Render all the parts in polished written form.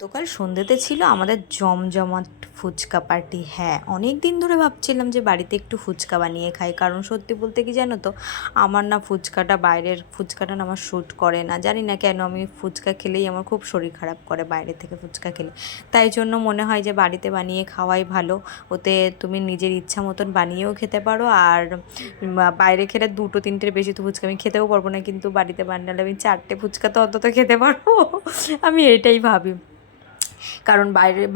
গতকাল সন্ধ্যেতে ছিল আমাদের জমজমাট ফুচকা পার্টি। হ্যাঁ, অনেক দিন ধরে ভাবছিলাম যে বাড়িতে একটু ফুচকা বানিয়ে খাই, কারণ সত্যি বলতে কি জানো তো, আমার না ফুচকাটা, বাইরের ফুচকাটা না আমার শ্যুট করে না, জানি না কেন। আমি ফুচকা খেলেই আমার খুব শরীর খারাপ করে বাইরে থেকে ফুচকা খেলে। তাই জন্য মনে হয় যে বাড়িতে বানিয়ে খাওয়াই ভালো। ওতে তুমি নিজের ইচ্ছা মতন বানিয়েও খেতে পারো, আর বাইরে খেলে দুটো তিনটের বেশি তো ফুচকা আমি খেতেও পারবো না, কিন্তু বাড়িতে বানালে আমি চারটে ফুচকা তো অন্তত খেতে পারবো। আমি এটাই ভাবি, কারণ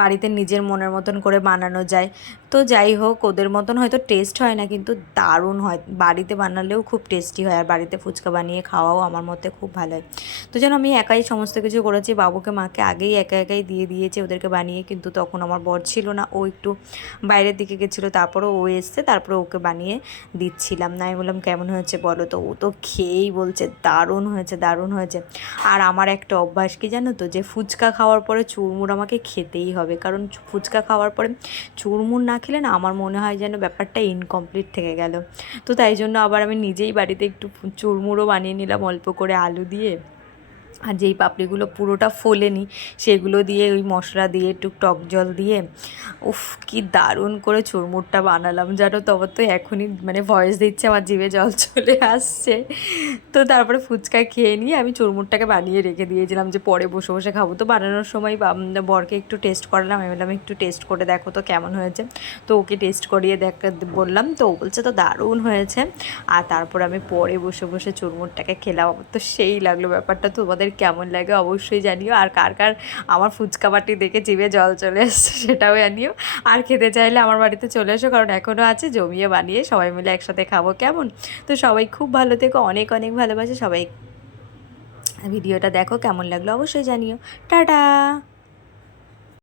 বাড়িতে নিজের মনের মতন করে বানানো যায়। তো যাই হোক, ওদের মতন হয়তো টেস্ট হয় না, কিন্তু দারুণ হয়। বাড়িতে বানালেও খুব টেস্টি হয়, আর বাড়িতে ফুচকা বানিয়ে খাওয়াও আমার মতে খুব ভালো হয়। তো যেন আমি একাই সমস্ত কিছু করেছি, বাবুকে মাকে আগেই একা একাই দিয়ে দিয়েছে ওদেরকে বানিয়ে, কিন্তু তখন আমার বর ছিল না, ও একটু বাইরের দিকে গেছিলো। তারপরে ও এসছে, তারপরে ওকে বানিয়ে দিচ্ছিলাম। না, আমি বললাম কেমন হয়েছে বলো, তো ও তো খেয়েই বলছে দারুণ হয়েছে, দারুণ হয়েছে। আর আমার একটা অভ্যাস কি জানো তো, যে ফুচকা খাওয়ার পরে চুরমুর আমাকে খেতেই হবে, কারণ ফুচকা খাওয়ার পরে চুরমুর না খেলে না আমার মনে হয় যেন ব্যাপারটা ইনকমপ্লিট থেকে গেল। তো তাই জন্য আবার আমি নিজেই বাড়িতে একটু চুরমুরও বানিয়ে নিলাম অল্প করে আলু দিয়ে। আর যেই পাপড়িগুলো পুরোটা ফোলেনি সেগুলো দিয়ে, ওই মশলা দিয়ে, একটু টক জল দিয়ে, উফ কি দারুণ করে চুরমুরটা বানালাম জানো তো। আমার তো এখনই মানে ভয়েস দিচ্ছে, আমার জিভে জল চলে আসছে। তো তারপরে ফুচকা খেয়ে নিয়ে আমি চুরমুরটাকে বানিয়ে রেখে দিয়েছিলাম, যে পরে বসে বসে খাবো। তো বানানোর সময় বরকে একটু টেস্ট করালাম, আমি বললাম একটু টেস্ট করে দেখো তো কেমন হয়েছে। তো ওকে টেস্ট করিয়ে বললাম, তো ও বলছে তো দারুণ হয়েছে। আর তারপর আমি পরে বসে বসে চুরমুরটাকে খেলাম। আমার তো সেই লাগলো ব্যাপারটা। তোমাদের কেমন লাগে অবশ্যই জানিও, আর কার কার আমার ফুচকা বাটি দেখে জিভে জল চলে এসছে সেটাও জানিও। আর খেতে চাইলে আমার বাড়িতে চলে এসো, কারণ এখনও আছে, জমিয়ে বানিয়ে সবাই মিলে একসাথে খাবো, কেমন? তো সবাই খুব ভালো থেকো, অনেক অনেক ভালোবাসে সবাই। ভিডিওটা দেখো, কেমন লাগলো অবশ্যই জানিও। টাটা।